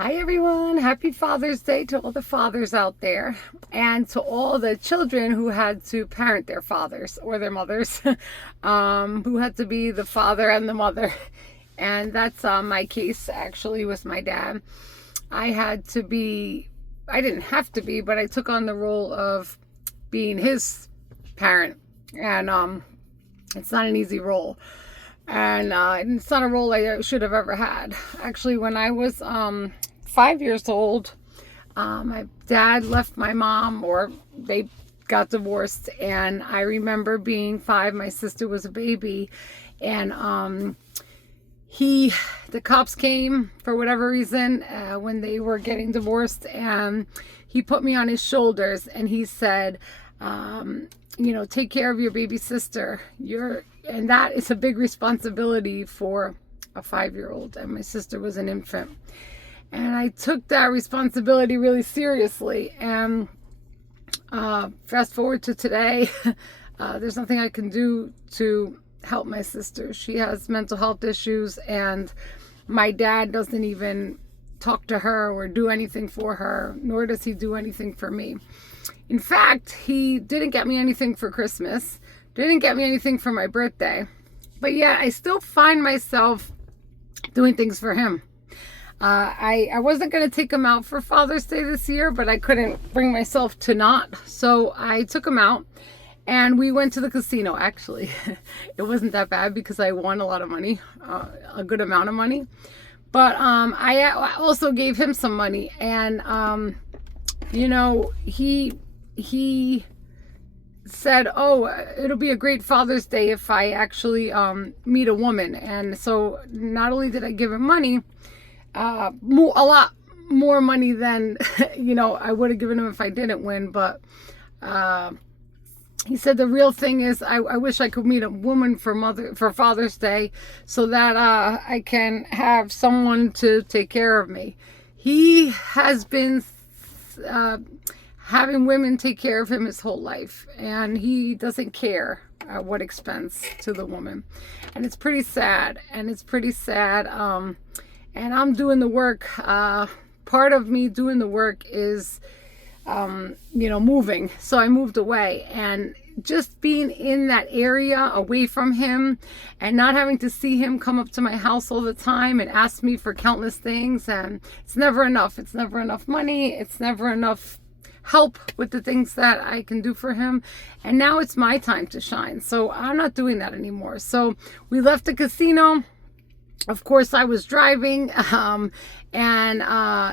Hi everyone, happy Father's Day to all the fathers out there and to all the children who had to parent their fathers or their mothers, who had to be the father and the mother. And that's my case actually with my dad. I had to be, I didn't have to be, but I took on the role of being his parent. And it's not an easy role. And it's not a role I should have ever had. Actually, when I was 5 years old, my dad left my mom, or they got divorced, and I remember being 5. My sister was a baby, and the cops came for whatever reason when they were getting divorced, and he put me on his shoulders, and he said, take care of your baby sister. And that is a big responsibility for a 5-year-old, and my sister was an infant. And I took that responsibility really seriously. And fast forward to today, there's nothing I can do to help my sister. She has mental health issues, and my dad doesn't even talk to her or do anything for her, nor does he do anything for me. In fact, he didn't get me anything for Christmas, didn't get me anything for my birthday, but yet I still find myself doing things for him. I wasn't going to take him out for Father's Day this year, but I couldn't bring myself to not. So I took him out and we went to the casino. Actually, it wasn't that bad because I won a lot of money, a good amount of money. But I also gave him some money, and he said, "Oh, it'll be a great Father's Day if I actually meet a woman." And so not only did I give him money, a lot more money than I would have given him if I didn't win, but he said the real thing is I wish I could meet a woman for Father's Day so that I can have someone to take care of me. He has been having women take care of him his whole life, and he doesn't care at what expense to the woman. And it's pretty sad. And I'm doing the work. Part of me doing the work is, moving. So I moved away, and just being in that area away from him and not having to see him come up to my house all the time and ask me for countless things. And it's never enough. It's never enough money. It's never enough help with the things that I can do for him. And now it's my time to shine. So I'm not doing that anymore. So we left the casino. Of course, I was driving, and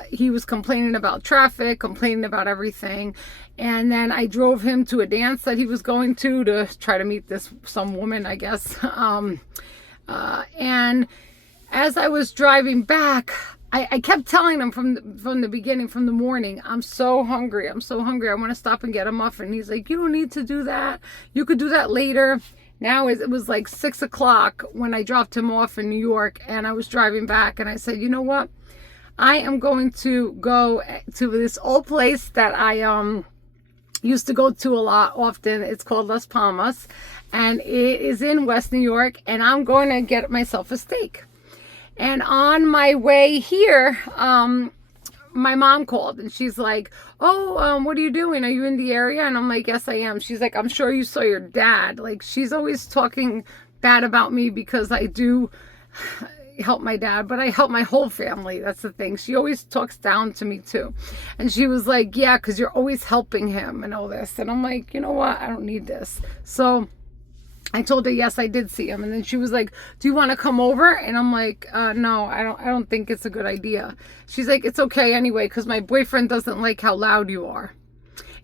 he was complaining about traffic, complaining about everything. And then I drove him to a dance that he was going to try to meet some woman, I guess. And as I was driving back, I kept telling him from the beginning, from the morning, I'm so hungry. I want to stop and get a muffin. He's like, you don't need to do that. You could do that later. Now it was like 6 o'clock when I dropped him off in New York, and I was driving back, and I said, you know what? I am going to go to this old place that I used to go to a lot often. It's called Las Palmas, and it is in West New York, and I'm going to get myself a steak. And on my way here, my mom called, and she's like, oh, what are you doing? Are you in the area? And I'm like, yes, I am. She's like, I'm sure you saw your dad. Like, she's always talking bad about me because I do help my dad, but I help my whole family. That's the thing. She always talks down to me too. And she was like, yeah, because you're always helping him and all this. And I'm like, you know what? I don't need this. So I told her, yes, I did see him. And then she was like, do you want to come over? And I'm like, no, I don't think it's a good idea. She's like, it's okay anyway, because my boyfriend doesn't like how loud you are.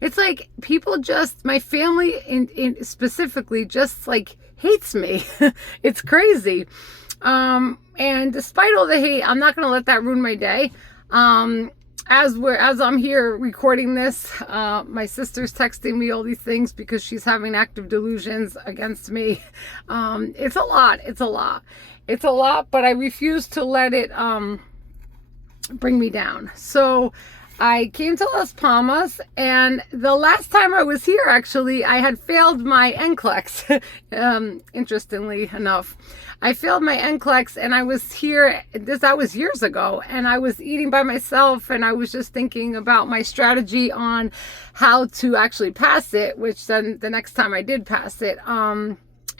It's like people my family in specifically just like hates me. It's crazy. And despite all the hate, I'm not going to let that ruin my day. As I'm here recording this, my sister's texting me all these things because she's having active delusions against me. It's a lot, but I refuse to let it bring me down. So I came to Las Palmas, and the last time I was here, actually, I had failed my NCLEX. Interestingly enough, I failed my NCLEX, and I was here, that was years ago, and I was eating by myself, and I was just thinking about my strategy on how to actually pass it, which then the next time I did pass it.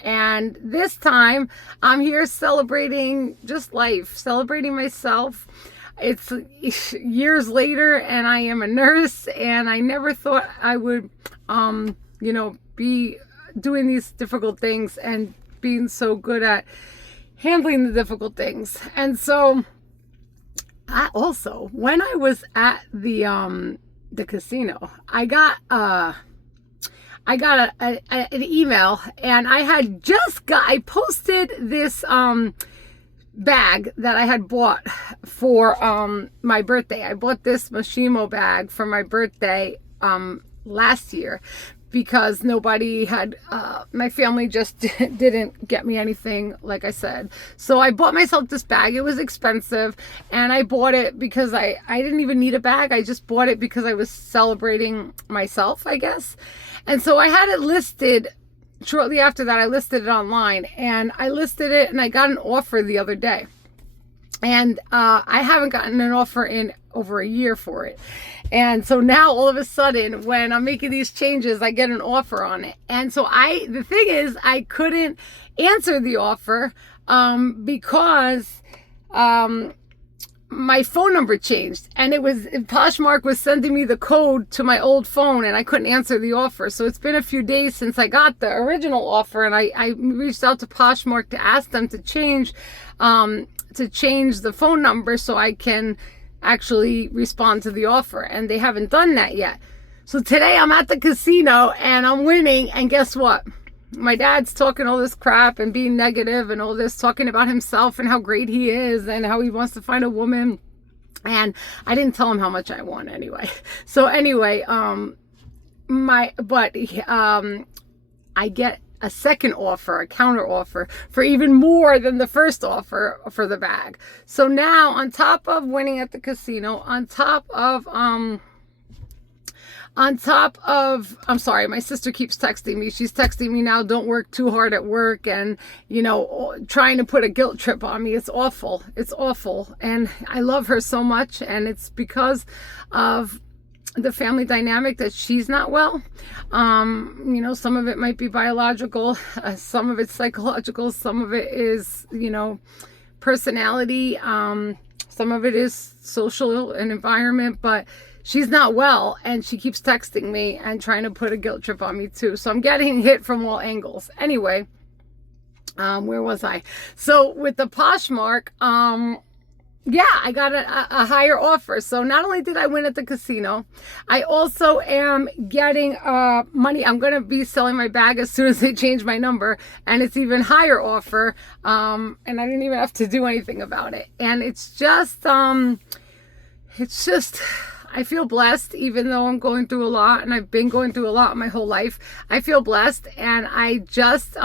And this time I'm here celebrating just life, celebrating myself. It's years later, and I am a nurse, and I never thought I would, be doing these difficult things and being so good at handling the difficult things. And so, also, when I was at the casino, I got an email, and I posted this bag that I had bought for my birthday. I bought this Moshimo bag for my birthday last year because nobody had, my family just didn't get me anything, like I said. So I bought myself this bag. It was expensive, and I bought it because I didn't even need a bag. I just bought it because I was celebrating myself, I guess. And so I had it listed. Shortly after that, I listed it online, and I listed it, and I got an offer the other day. And I haven't gotten an offer in over a year for it. And so now all of a sudden, when I'm making these changes, I get an offer on it. And so the thing is, I couldn't answer the offer because my phone number changed, and Poshmark was sending me the code to my old phone, and I couldn't answer the offer. So it's been a few days since I got the original offer, and I reached out to Poshmark to ask them to change the phone number so I can actually respond to the offer, and they haven't done that yet. So today I'm at the casino, and I'm winning, and guess what? My dad's talking all this crap and being negative and all this, talking about himself and how great he is and how he wants to find a woman. And I didn't tell him how much I won anyway. So anyway, I get a second offer, a counter offer for even more than the first offer for the bag. So now, on top of winning at the casino, on top of, I'm sorry, my sister keeps texting me. She's texting me now, don't work too hard at work, and, trying to put a guilt trip on me. It's awful. It's awful. And I love her so much, and it's because of the family dynamic that she's not well. Some of it might be biological, some of it's psychological, some of it is, personality, some of it is social and environment, but she's not well, and she keeps texting me and trying to put a guilt trip on me too. So I'm getting hit from all angles. Anyway, where was I? So with the Poshmark, I got a higher offer. So not only did I win at the casino, I also am getting money. I'm going to be selling my bag as soon as they change my number, and it's even higher offer. And I didn't even have to do anything about it. And it's just, I feel blessed, even though I'm going through a lot, and I've been going through a lot my whole life. I feel blessed, and I just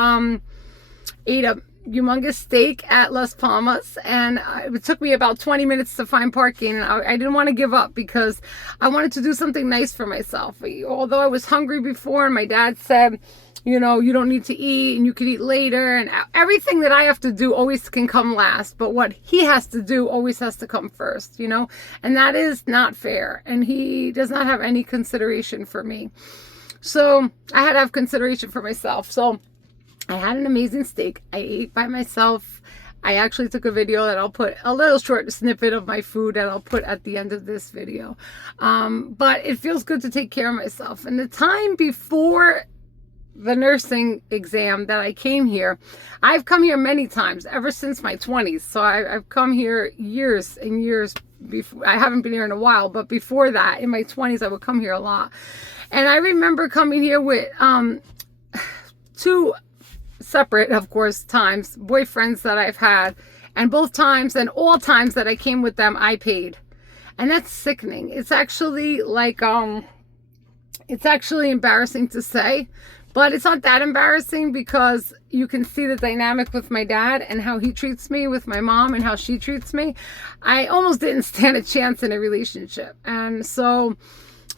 ate a humongous steak at Las Palmas, and it took me about 20 minutes to find parking, and I didn't want to give up because I wanted to do something nice for myself. Although I was hungry before, and my dad said, you don't need to eat, and you could eat later, and everything that I have to do always can come last, but what he has to do always has to come first, and that is not fair, and he does not have any consideration for me. So I had to have consideration for myself. So I had an amazing steak. I ate by myself. I actually took a video that I'll put a little short snippet of my food that I'll put at the end of this video. But it feels good to take care of myself. And the time before the nursing exam that I came here, I've come here many times ever since my 20s. So I've come here years and years before. I haven't been here in a while, but before that, in my 20s, I would come here a lot. And I remember coming here with two separate, of course, times, boyfriends that I've had, and both times and all times that I came with them, I paid. And that's sickening. It's actually like, it's actually embarrassing to say, But it's not that embarrassing because you can see the dynamic with my dad and how he treats me, with my mom and how she treats me. I almost didn't stand a chance in a relationship. And so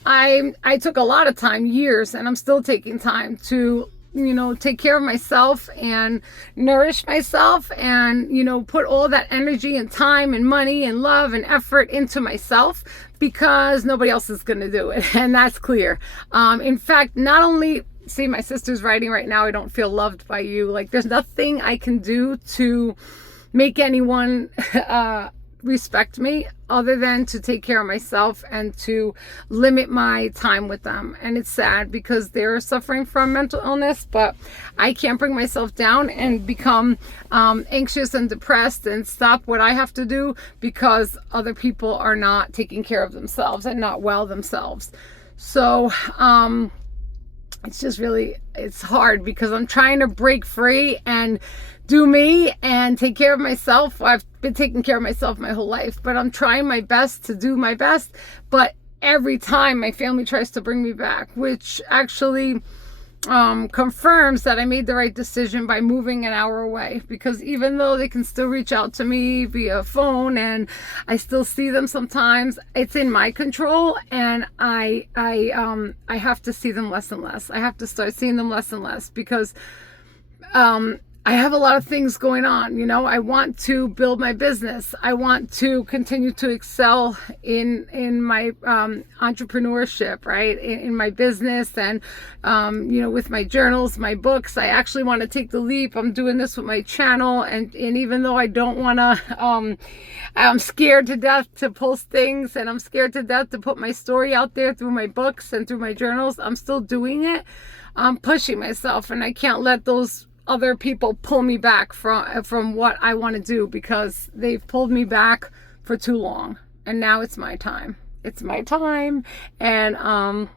I took a lot of time, years, and I'm still taking time to, take care of myself and nourish myself and, put all that energy and time and money and love and effort into myself, because nobody else is going to do it. And that's clear. In fact, not only, see, my sister's writing right now, I don't feel loved by you. Like, there's nothing I can do to make anyone respect me other than to take care of myself and to limit my time with them. And it's sad because they're suffering from mental illness, but I can't bring myself down and become anxious and depressed and stop what I have to do because other people are not taking care of themselves and not well themselves. So it's just really, it's hard because I'm trying to break free and do me and take care of myself. I've been taking care of myself my whole life, but I'm trying my best to do my best. But every time my family tries to bring me back, which actually confirms that I made the right decision by moving an hour away, because even though they can still reach out to me via phone and I still see them sometimes, it's in my control, and I have to see them less and less. I have to start seeing them less and less because I have a lot of things going on. I want to build my business. I want to continue to excel in my entrepreneurship, right? In my business and, with my journals, my books. I actually want to take the leap. I'm doing this with my channel. And even though I don't want to, I'm scared to death to post things, and I'm scared to death to put my story out there through my books and through my journals, I'm still doing it. I'm pushing myself, and I can't let those other people pull me back from what I want to do, because they've pulled me back for too long, and now it's my time. It's my time. And I'm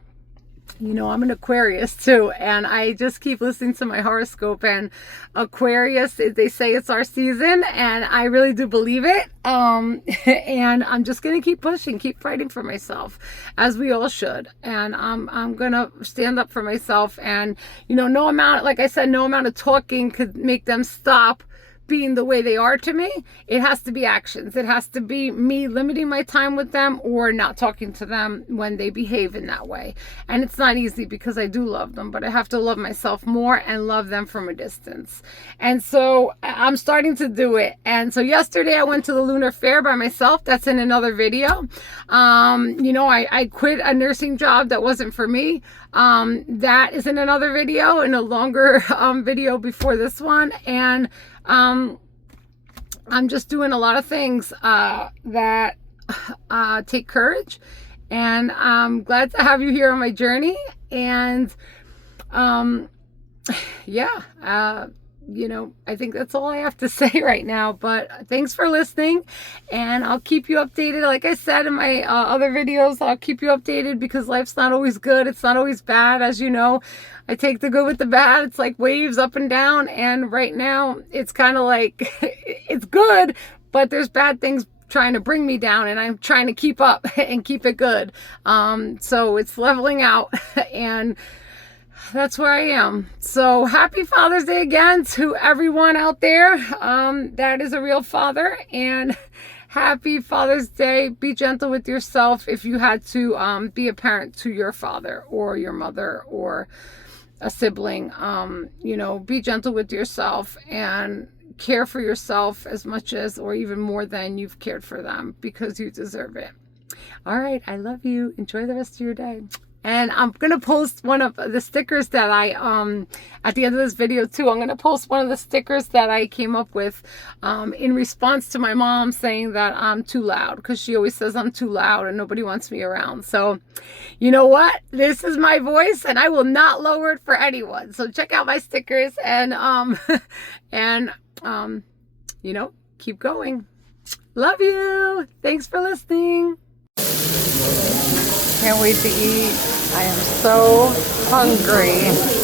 an Aquarius too, and I just keep listening to my horoscope, and Aquarius, they say it's our season, and I really do believe it. And I'm just going to keep pushing, keep fighting for myself, as we all should. And I'm going to stand up for myself, and no amount, like I said, no amount of talking could make them stop being the way they are to me. It has to be actions. It has to be me limiting my time with them or not talking to them when they behave in that way. And it's not easy because I do love them, but I have to love myself more and love them from a distance. And so I'm starting to do it. And so yesterday I went to the Lunar Fair by myself. That's in another video. I quit a nursing job that wasn't for me. That is in another video, in a longer video before this one. And I'm just doing a lot of things that take courage, and I'm glad to have you here on my journey. And I think that's all I have to say right now, but thanks for listening, and I'll keep you updated. Like I said in my other videos, I'll keep you updated, because life's not always good. It's not always bad. As you know, I take the good with the bad. It's like waves up and down, and right now it's kind of like it's good, but there's bad things trying to bring me down, and I'm trying to keep up and keep it good. So it's leveling out, and that's where I am. So happy Father's Day again to everyone out there that is a real father, and happy Father's Day. Be gentle with yourself if you had to be a parent to your father or your mother or a sibling. Be gentle with yourself and care for yourself as much as, or even more than, you've cared for them, because you deserve it. All right, I love you. Enjoy the rest of your day. And I'm going to post one of the stickers that I, at the end of this video too, I'm going to post one of the stickers that I came up with in response to my mom saying that I'm too loud, because she always says I'm too loud and nobody wants me around. So, you know what? This is my voice, and I will not lower it for anyone. So check out my stickers, and, keep going. Love you. Thanks for listening. Can't wait to eat. I am so hungry.